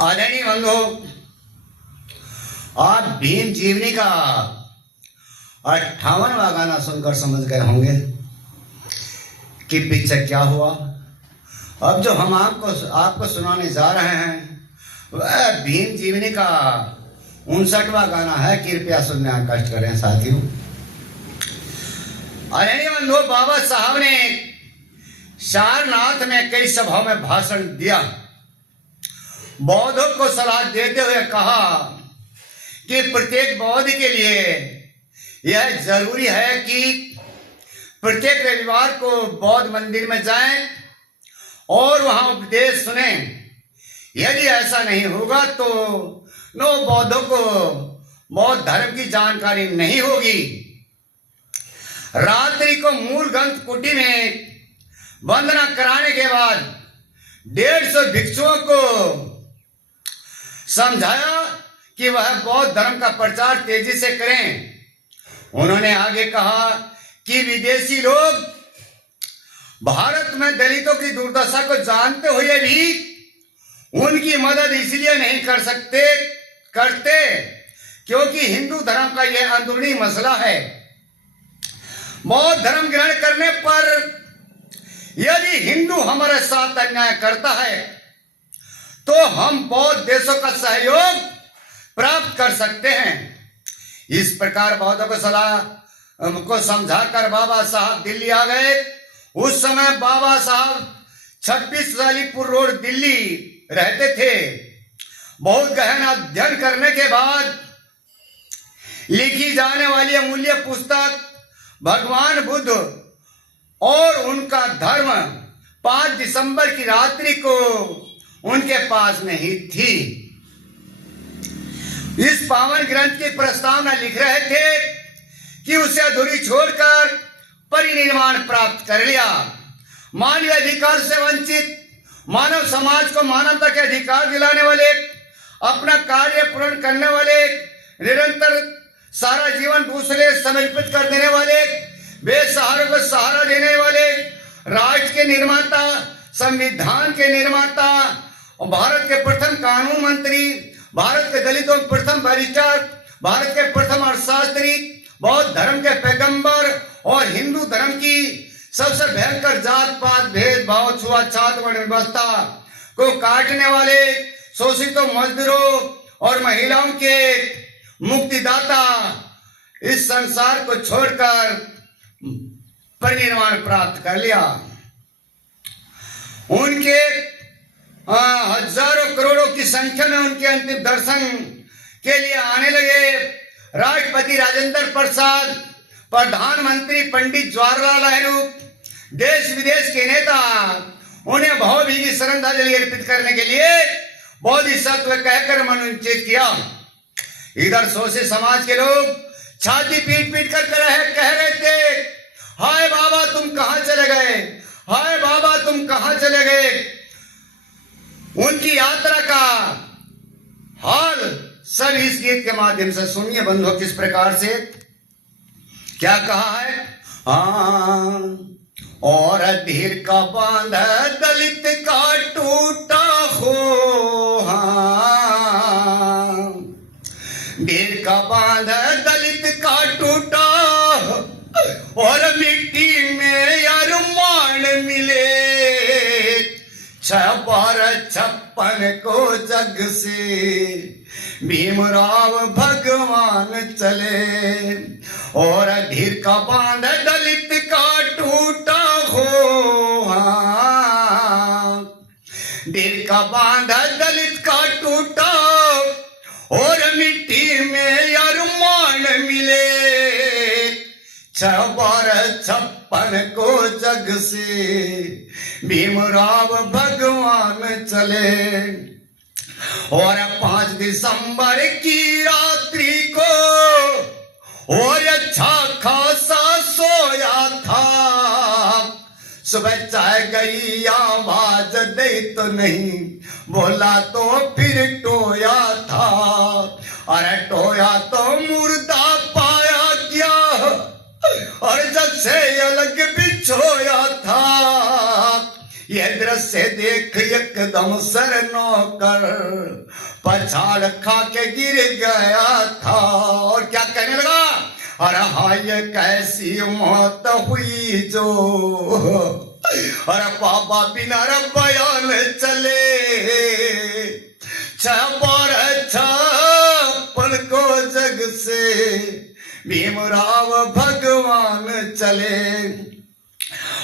आदरणीय बंधु, आप भीम जीवनी का 58वां गाना सुनकर समझ गए होंगे कि पीछे क्या हुआ। अब जो हम आपको सुनाने जा रहे हैं वह भीम जीवनी का 59वां गाना है। कृपया सुनने में कष्ट करें साथियों। आदरणीय बंधु, बाबा साहब ने सारनाथ में कई सभाओं में भाषण दिया। बौद्धों को सलाह देते हुए कहा कि प्रत्येक बौद्ध के लिए यह जरूरी है कि प्रत्येक रविवार को बौद्ध मंदिर में जाएं और वहां उपदेश सुने। यदि ऐसा नहीं होगा तो बौद्धों को बौद्ध धर्म की जानकारी नहीं होगी। रात्रि को मूल ग्रंथ कुटी में वंदना कराने के बाद 150 भिक्षुओं को समझाया कि वह बौद्ध धर्म का प्रचार तेजी से करें। उन्होंने आगे कहा कि विदेशी लोग भारत में दलितों की दुर्दशा को जानते हुए भी उनकी मदद इसलिए नहीं करते क्योंकि हिंदू धर्म का यह अंदरूनी मसला है। बौद्ध धर्म ग्रहण करने पर यदि हिंदू हमारे साथ अन्याय करता है तो हम बौद्ध देशों का सहयोग प्राप्त कर सकते हैं। इस प्रकार बौद्धों को सलाह को समझाकर बाबा साहब दिल्ली आ गए। उस समय बाबा साहब 26 सालीपुर रोड दिल्ली रहते थे। बहुत गहन अध्ययन करने के बाद लिखी जाने वाली अमूल्य पुस्तक भगवान बुद्ध और उनका धर्म 5 दिसंबर की रात्रि को उनके पास नहीं थी। इस पावन ग्रंथ की प्रस्तावना लिख रहे थे कि उसे अधूरी छोड़कर परिनिर्वाण प्राप्त कर लिया। मानवीय अधिकार से वंचित मानव समाज को मानवता के अधिकार दिलाने वाले, अपना कार्य पूर्ण करने वाले, निरंतर सारा जीवन दूसरे समर्पित कर देने वाले, बेसहारों को सहारा देने वाले, राष्ट्र के निर्माता, संविधान के निर्माता और भारत के प्रथम कानून मंत्री, भारत के दलितों के प्रथम बैरिस्टर, भारत के प्रथम अर्थशास्त्री, बौद्ध धर्म के पैगंबर और हिंदू धर्म की सबसे भयंकर जात पात भेदभाव छुआछूत वर्ण व्यवस्था को काटने वाले, शोषितों मजदूरों और महिलाओं के मुक्तिदाता इस संसार को छोड़कर परिनिर्वाण प्राप्त कर लिया। उनके हजारों करोड़ों की संख्या में उनके अंतिम दर्शन के लिए आने लगे। राष्ट्रपति राजेंद्र प्रसाद, प्रधानमंत्री पंडित जवाहरलाल नेहरू, देश विदेश के नेता उन्हें भावभीनी श्रद्धांजलि अर्पित करने के लिए बोधिसत्व कहकर मनोनीत किया। इधर शोषित समाज के लोग छाती पीट पीट कर कह रहे थे, हाय बाबा तुम कहां चले गए, हाय बाबा तुम कहां चले गए। उनकी यात्रा का हाल सब इस गीत के माध्यम से सुनिए बंधुओं। किस प्रकार से क्या कहा है। हाँ, और धीर का बांध दलित का टूटा हो, हाँ, धीर का बांध दलित का टूटा और मिट्टी में अरमान मिले। 6/56 को जग से भीमराव भगवान चले और धीर का बांध दलित का टूटा हो, हाँ, धीर का बांध दलित का टूटा और मिट्टी में अरमान मिले। 6/56 को जग से भीमराव भगवान चले और 5 दिसंबर की रात्रि को और अच्छा खासा सोया था। सुबह चाय गई आवाज दे तो नहीं, बोला तो फिर टोया था। अरे टोया तो मुर्दा पाया क्या और जब से अलग बिछोया था। यह दृश्य देख एकदम सर नौकर पछाड़ खा के गिर गया था। और क्या कहने लगा, अरे हाय कैसी मौत हुई जो, अरे बाबा बिना बयान चले 6 को जग से भीमराव भगवान चले।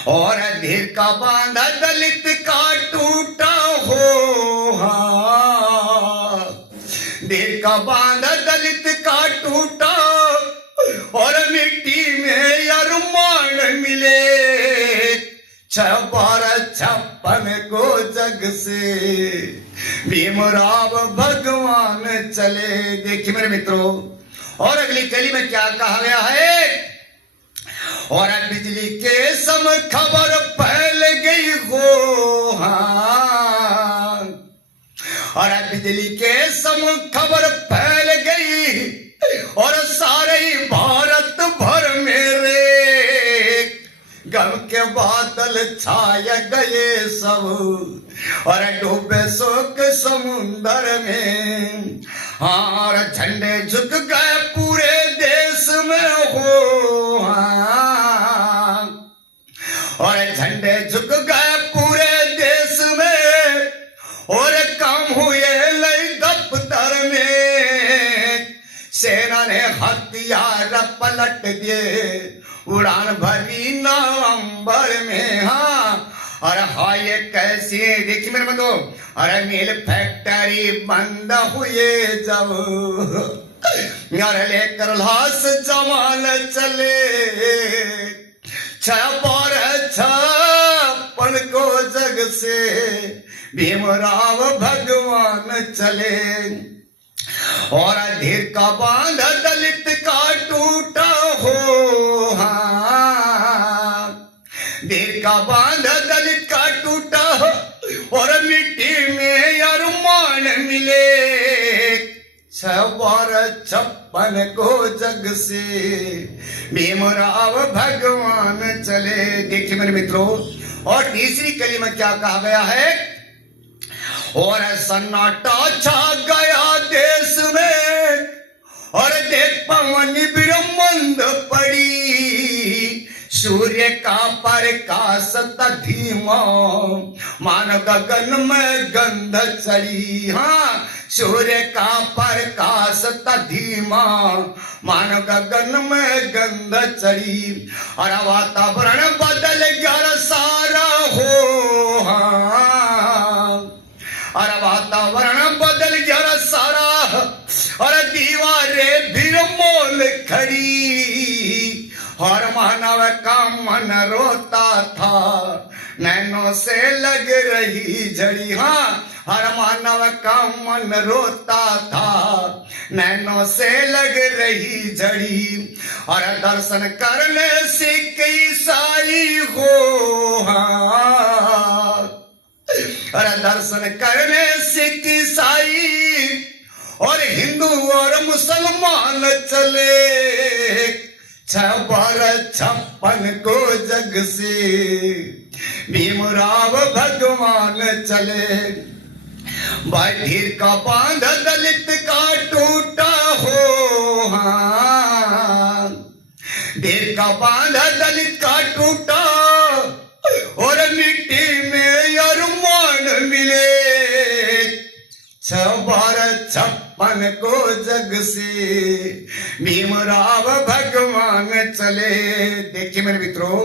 और धीर का बांधा दलित का टूटा हो, धीर का बांधा दलित का टूटा और मिट्टी में अरमान मिले 6 को जग से भीमराव भगवान चले। देखिए मेरे मित्रों, और अगली कली में क्या कहा गया है, और बिजली के सम खबर फैल गई हो, और बिजली के सम खबर फैल गई और सारे भारत भर मेरे गम के बादल छाए गए सब, और डूबे शोक समुंदर में। और झंडे झुक गए पूरे देश में हो, और झंडे झुक गए पूरे देश में, और काम हुए लई दफ्तर में। सेना ने हथियार पलट दिए, उड़ान भरी नवंबर में। हाँ, अरे हाय कैसी, देखिए मेरे बंधु, अरे मिल फैक्ट्री बंद हुए जब, लेकर लाश जवान चले 6 को जग से भीमराव भगवान चले। और धीर का बांध दलित का टूटा हो, धीर का बांध दलित का टूटा हो, और मिट्टी में अरमान मिले 6 को जग से भीमराव भगवान चले। देखिए मेरे मित्रों, और तीसरी कली में क्या कहा गया है, और सन्नाटा छा गया देश में, और देख पवन ब्रह्मांड पड़ी, सूर्य का प्रकाश धीमा मानो गगन में गंध चढ़ी। हाँ, सूर्य का प्रकाश धीमा मानो गगन में गंध चढ़ी, और वातावरण बदल गया सारा हो, और वातावरण बदल गया सारा, और दीवारें फिर मोल खड़ी, और मानव का मन रोता था नैनों से लग रही झड़ी। हाँ, हर मानव का मन रोता था नैनों से लग रही झड़ी, और दर्शन करने सिख ईसाई हो, और दर्शन करने सिख ईसाई और हिंदू और मुसलमान चले 6 को जग से भीमराव भगवान चले। भाई धीर का बांध दलित का टूटा हो, धीर का बांध दलित का टूटा, और मिट्टी में अरमान मिले 6 को जग से भीमराव भगवान चले। देखिए मेरे मित्रों,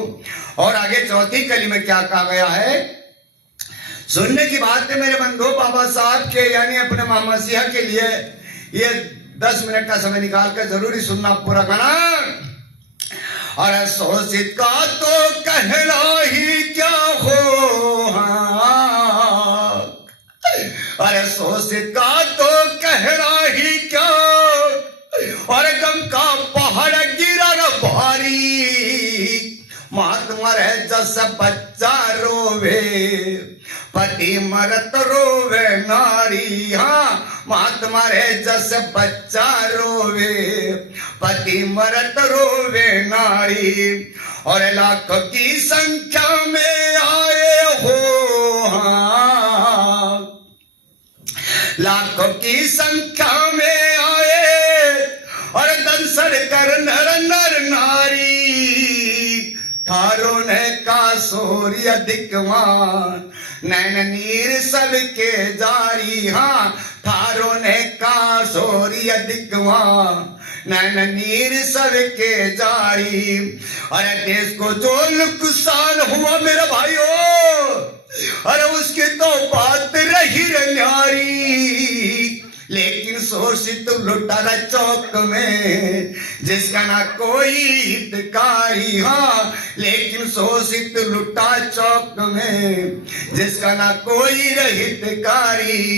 और आगे चौथी कली में क्या कहा गया है, सुनने की बात है मेरे बंधु। बाबा साहब के यानी अपने मामा सिया के लिए ये 10 मिनट का समय निकाल कर जरूरी सुनना पूरा गाना। अरे शोषित का तो कहना ही क्या हो, अरे शोषित का तो कहना ही क्या, और गम का पहाड़ गिरा भारी, महात्मा रहे जस बच्चा रोवे, पति मरत रोवे नारी। हाँ, महात्मा रहे जस बच्चा रोवे, पति मरत रोवे नारी, और लाख की संख्या में आए हो, हाँ लाखों की संख्या में आए और दंसर कर नर नर नारी। थारो ने का सूर्य दिक्वान नैन नीर सबके जारी। हाँ, थारो ने का सूर्य दिक्वान नैन नीर सबके जारी। अरे देश को जो नुकसान हुआ मेरे भाइयों, अरे उसकी तो बात रही न्यारी। लेकिन शोषित लुटारा चौक में जिसका ना कोई हितकारी। हाँ, लेकिन शोषित लुटा चौक में जिसका ना कोई हितकारी।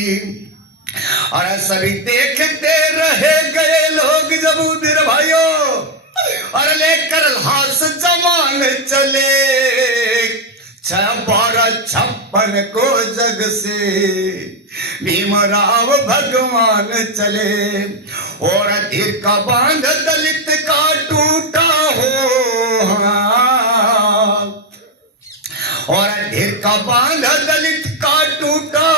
और सभी देखते रहे गए लोग जब मेरे भाइयों, और लेकर लाश जमान चले। 1256 को जग से भीमराव भगवान चले। और धीर का बांध दलित का टूटा हो। और धीर का बांध दलित का टूटा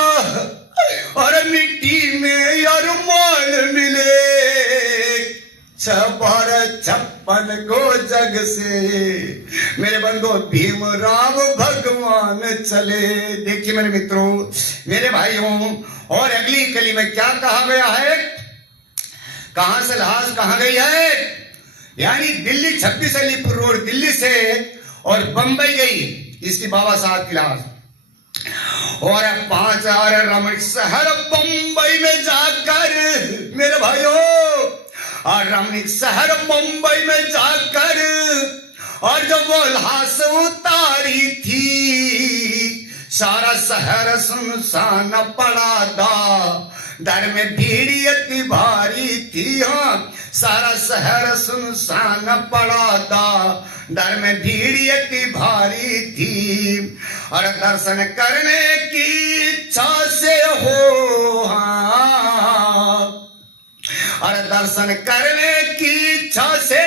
और मिट्टी में अरमान मिले। 1256 को जग से मेरे बंधु भीमराव भगवान चले। देखिए मेरे मित्रों, मेरे भाइयों, और अगली कली में क्या कहा गया है, कहां से लाश कहां गई है, यानी दिल्ली 26 अलीपुर रोड दिल्ली से और बंबई गई इसकी बाबा साहब की लाश। और 5000 रमण शहर बंबई में जाकर मेरे भाइयों, और रमणीक शहर मुंबई में जाकर और जब वो लाश उतारी थी, सारा शहर सुनसान पड़ा था। दर में भीड़ अति भारी थी। हाँ, सारा शहर सुनसान पड़ा था, दर में भीड़ अति भारी थी। और दर्शन करने की इच्छा से हो। हाँ, और दर्शन करने की इच्छा से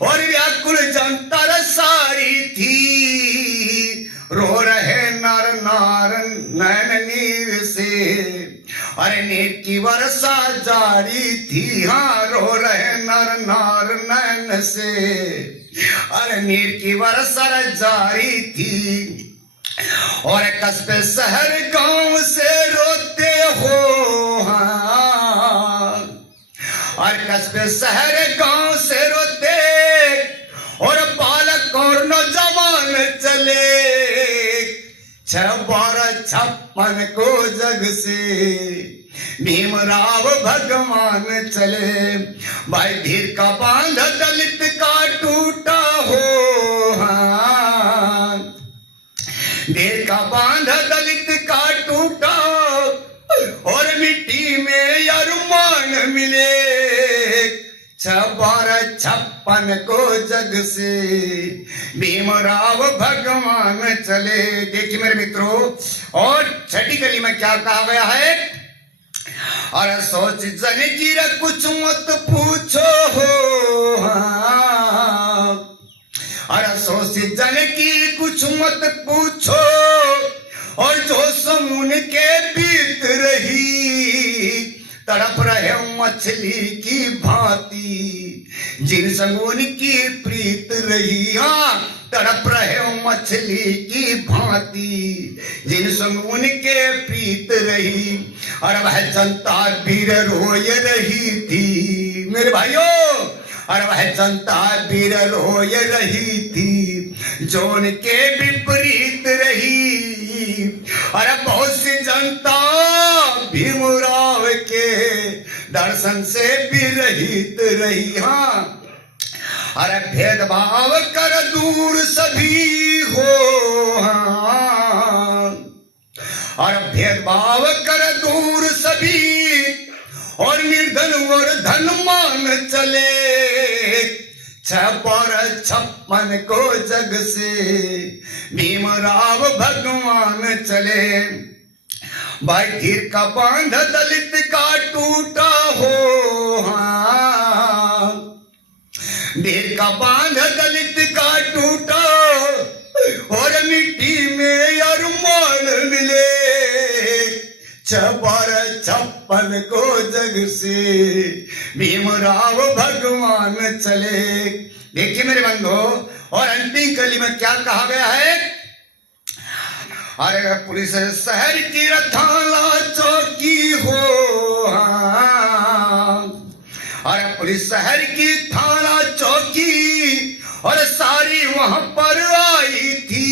और व्याकुल जनता सारी थी। रो रहे नर नार नैन नीर से, अरे नीर की वर्षा जारी थी। हाँ, रो रहे नर नार नैन से, अरे नीर की वर्षा जारी थी। और कस्बे शहर गांव से रोते हो। हाँ, और कस्बे शहर गांव से रोते और बालक और नौजवान चले। 1256 को जग से भीमराव भगवान चले। भाई धीर का बांध दलित का टूटा हो। हाँ, धीर का बांध दलित का टूटा और मिट्टी में अरमान मिले। 1256 को जग से भीमराव भगवान चले। देखिए मेरे मित्रों, और छठी कली में क्या कहा गया है, और सोच जन की कुछ मत पूछो हो। हाँ, और सोच जन की कुछ मत पूछो, और जो समुन के बीत रही तड़प रहे मछली की भांति। जिन समुन की प्रीत रही। हाँ, तड़प रहे मछली की भांति, जिन समुन के प्रीत रही। और वह जनता वीर रोय रही थी मेरे भाइयों, और वह जनता वीर रोय रही थी, जो उनके विपरीत रही। अरे बहुत सी जनता भीमराव के दर्शन से विरहित रही। हाँ, अरे भेदभाव कर दूर सभी हो। हाँ, और भेदभाव कर दूर सभी, और निर्धन और धनवान चले। 1256 को जग से भीमराव भगवान चले। भाई धीर का बांध दलित का टूटा हो। हाँ, धीर का बांध दलित का टूटा और मिट्टी में अरमान मिले। 1256 छप्पन को जग से भीमराव भगवान चले। देखिए मेरे बंधु, और अंतिम कली में क्या कहा गया है? अरे पुलिस शहर की थाना चौकी हो, अरे पुलिस शहर की थाना चौकी और सारी वहां पर आई थी।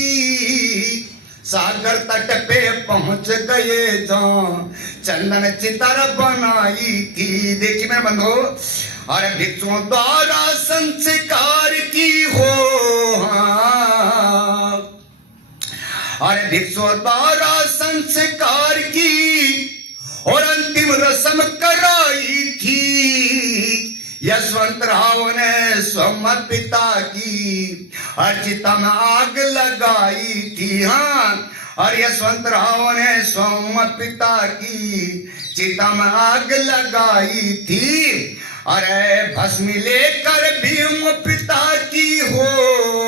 सागर तट पे पहुंच गए जहाँ चंदन चितार बनाई थी। देखिए मेरे बंधु, अरे भिक्षुओं द्वारा संस्कार की हो, अरे भिक्षुओं द्वारा संस्कार की और अंतिम रस्म कराई थी। यशवंतराव ने स्वयं पिता की चिता में आग लगाई थी। हाँ, और यशवंतराव ने स्वयं पिता की चिता में आग लगाई थी। अरे भस्म लेकर भीम पिता की हो,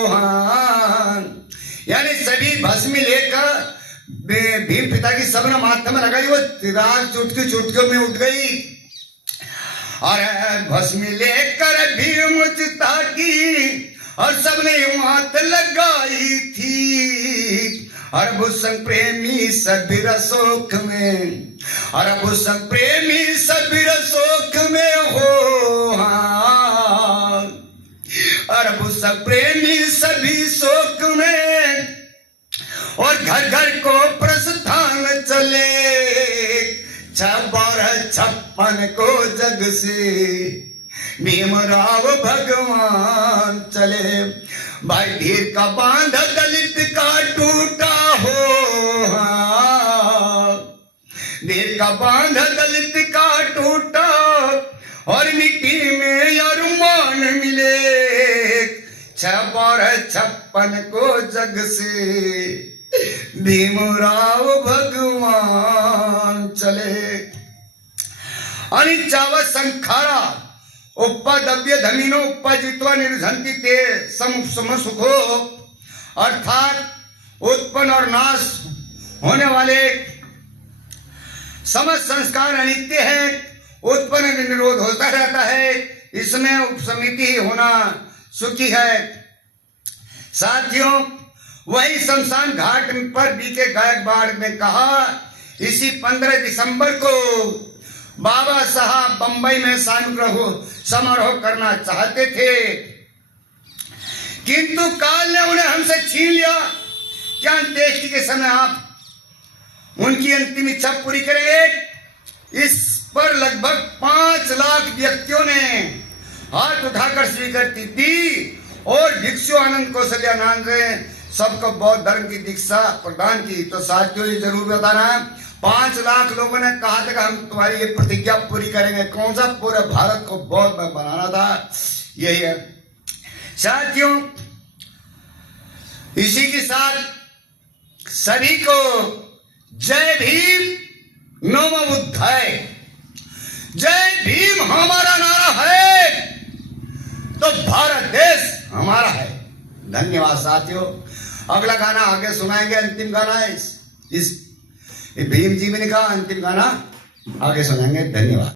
हाँ, यानी सभी भस्म लेकर भीम पिता की सबने माथे में लगाई। वो रात चुटकी चुटकियों में उठ गई। और भस्म लेकर भीम पिता की और सबने माथ लगाई थी। और भूषण प्रेमी सबीर शोक में, और भूषण प्रेमी सबीर शोक में हो, हाँ, और भूषण प्रेमी सभी शोक में और घर घर को प्रस्थान चले। 56 को जग से भीमराव भगवान चले। भाई धीर का बांध दलित का टूटा हो, धीर का बांध दलित का टूटा और मिट्टी में अरमान मिले। 56 को जग से भीमराव भगवान चले। अनिचाव संखारा उपद्रव्य धमीनो उपजित्वा निर्धंति ते सम सुखो, अर्थात उत्पन्न और नाश होने वाले समस्त संस्कार अनित्य है। उत्पन्न निरोध होता रहता है, इसमें उपसमिति होना सुखी है। साथियों, वही शमशान घाट पर बीते गायकवाड़ ने कहा, इसी 15 दिसंबर को बाबा साहब बंबई में समारोह करना चाहते थे, किंतु काल ने उन्हें हमसे छीन लिया। क्या अंत्येष्टि के समय आप उनकी अंतिम इच्छा पूरी करेंगे? इस पर लगभग 5 लाख व्यक्तियों ने हाथ उठाकर स्वीकृति दी और भिक्षु आनंद कौशल्यानंद ने सबको बौद्ध धर्म की दीक्षा प्रदान की। तो साथियों, ये जरूर बताना, 5 लाख लोगों ने कहा था कि हम तुम्हारी ये प्रतिज्ञा पूरी करेंगे। कौन सा? पूरे भारत को बौद्ध में बनाना था, यही है। साथियों, इसी के साथ सभी को जय भीम, नमो बुद्धाय। जय भीम हमारा नारा है तो भारत देश हमारा है। धन्यवाद साथियों। अगला गाना आगे सुनाएंगे, अंतिम गाना है इस भीम जी ने कहा अंतिम गाना आगे सुनाएंगे। धन्यवाद।